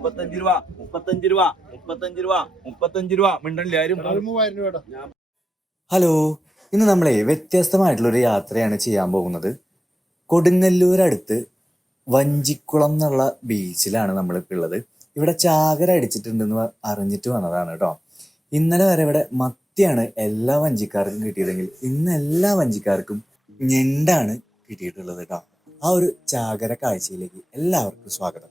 മുപ്പത്തഞ്ച് രൂപ മുപ്പത്തഞ്ച് രൂപ മുപ്പത്തഞ്ച് രൂപ മുപ്പത്തഞ്ച് രൂപ. മിണ്ടല്ലേ ആരും മൂവായിരം രൂപയുടെ ഹലോ ഇന്ന് നമ്മളെ വ്യത്യസ്തമായിട്ടുള്ളൊരു യാത്രയാണ് ചെയ്യാൻ പോകുന്നത്. കൊടുങ്ങല്ലൂർ അടുത്ത് വഞ്ചിക്കുളം എന്നുള്ള ബീച്ചിലാണ് നമ്മളിപ്പോൾ ഉള്ളത്. ഇവിടെ ചാകര അടിച്ചിട്ടുണ്ടെന്ന് അറിഞ്ഞിട്ട് വന്നതാണ് കേട്ടോ. ഇന്നലെ വരെ ഇവിടെ മത്തിയാണ് എല്ലാ വഞ്ചിക്കാർക്കും കിട്ടിയതെങ്കിൽ ഇന്ന് എല്ലാ വഞ്ചിക്കാർക്കും ഞണ്ടാണ് കിട്ടിയിട്ടുള്ളത് കേട്ടോ. ആ ഒരു ചാകര കാഴ്ചയിലേക്ക് എല്ലാവർക്കും സ്വാഗതം.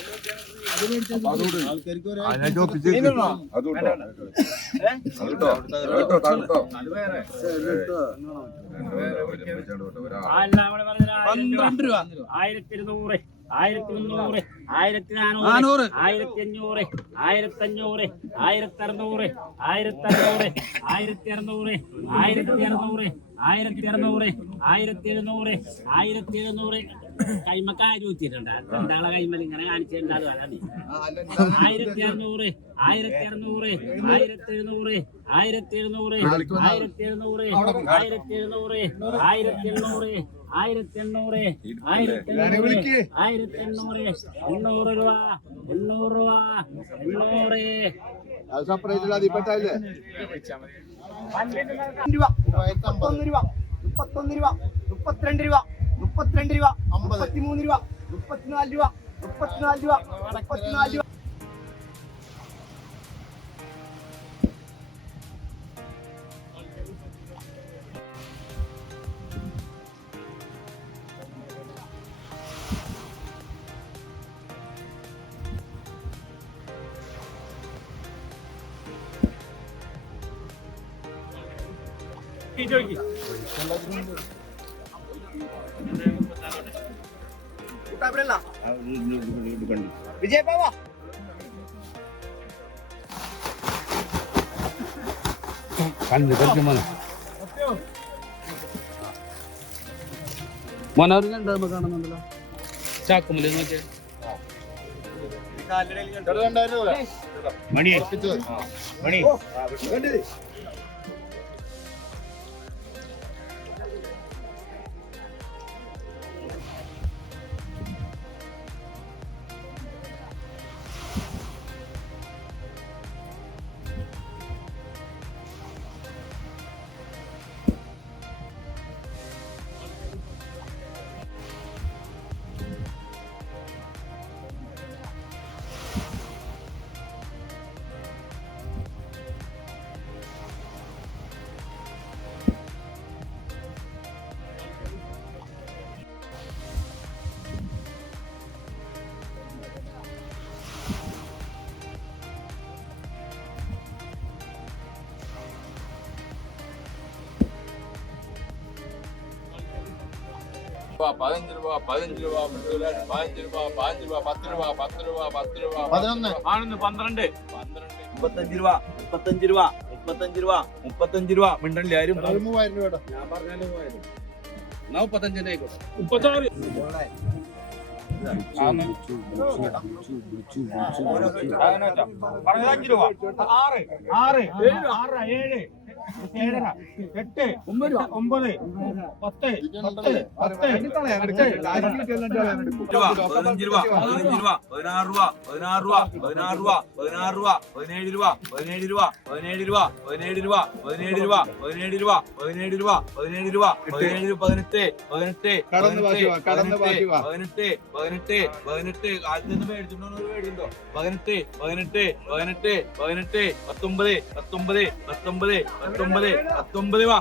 ഉള്ളി വേണമെങ്കിൽ ഇട്ടാ മതി. മോഹന ആ രണ്ട് ഇതിലിട്ടെ ആ എല്ലാം കൂടെ പറഞ്ഞാ ആയിരം രൂപ. ആയിരത്തി ഇരുന്നൂറ് ആയിരത്തി മുന്നൂറ് ആയിരത്തി നാനൂറ് ആയിരത്തി അഞ്ഞൂറ് ആയിരത്തി അഞ്ഞൂറ് ആയിരത്തി അറുന്നൂറ് ആയിരത്തി അറുന്നൂറ് ആയിരത്തി അറുന്നൂറ് ആയിരത്തി അറുന്നൂറ് ആയിരത്തി അറുന്നൂറ് ആയിരത്തി എഴുന്നൂറ് ആയിരത്തി എഴുന്നൂറ് കൈമക്കായ ചോദിച്ചിട്ടുണ്ട് രണ്ടാളെ കൈമൽ ഇങ്ങനെ കാണിച്ചിട്ടുണ്ട് അതാണ്. ആയിരത്തി അറുന്നൂറ് ആയിരത്തി അറുന്നൂറ് ആയിരത്തി എഴുന്നൂറ് ആയിരത്തി എഴുന്നൂറ് ആയിരത്തി എഴുന്നൂറ് ആയിരത്തി എഴുന്നൂറ് ആയിരത്തി എണ്ണൂറ് ആയിരത്തി എണ്ണൂറ് ആയിരത്തി എണ്ണൂറ് ആയിരത്തി എണ്ണൂറ് എണ്ണൂറ് രൂപ എണ്ണൂറ് രൂപ എണ്ണൂറ്. അത് സെപ്പറേറ്റ് രൂപ മുപ്പത്തൊന്ന് രൂപ മുപ്പത്തൊന്ന് രൂപ മുപ്പത്തിരണ്ട് രൂപ മുപ്പത്തിരണ്ട് രൂപ മുപ്പത്തിമൂന്ന് രൂപ മുപ്പത്തിനാല് രൂപ മുപ്പത്തിനാല് രൂപ മുപ്പത്തിനാല് രൂപ. വിജയ ബാബാ. മനോഹരം കാണുന്നുണ്ടല്ലോ. ചാക്കുമല്ലേ നോക്കിയേ. രണ്ടായിരം രൂപ മണി. ரூபா பதினஞ்சு ரூபா பதினஞ்சு ரூபா பதினஞ்சு ரூபா பதினஞ்சு ரூபா பத்து ரூபா பத்து ரூபா பத்து ரூபா பதினொன்று பதினொன்று பன்னிரண்டு பன்னிரண்டு മുപ്പത്തഞ്ച് രൂപ മുപ്പത്തഞ്ച് രൂപ മുപ്പത്തഞ്ച് രൂപ മുപ്പത്തഞ്ച് രൂപ മിണ്ടല്ലേ ആരും മൂവായിരം രൂപ ഞാൻ പറഞ്ഞാലും മൂവായിരം എന്നാ മുപ്പത്തഞ്ചിന്റെ ആയിക്കോട്ടെ മുപ്പത്താറ് പറഞ്ഞ അഞ്ച് രൂപ ആറ് ഏഴര എട്ട് ഒമ്പത് ഒമ്പത് പത്ത് പത്ത് പത്ത്. രൂപ പതിനഞ്ച് രൂപ പതിനഞ്ച് രൂപ പതിനാറ് രൂപ പതിനാറ് രൂപ പതിനാറ് രൂപ പതിനാറ് രൂപ പതിനേഴ് രൂപ പതിനേഴ് രൂപ പതിനേഴ് രൂപ പതിനേഴ് രൂപ പതിനേഴ് രൂപ പതിനേഴ് രൂപ പതിനേഴ് രൂപ പതിനേഴ് രൂപ പതിനേഴ് രൂപ പതിനെട്ട് പതിനെട്ട്. പതിനെട്ട് പതിനെട്ട് പതിനെട്ട് ആദ്യത്തെ മേടിച്ചിട്ടുണ്ടോ മേടിച്ചോ പതിനെട്ട് പതിനെട്ട് പതിനെട്ട് പതിനെട്ട് പത്തൊമ്പത് പത്തൊമ്പത് പത്തൊമ്പത് പത്തൊമ്പത് പത്തൊമ്പത് വാ.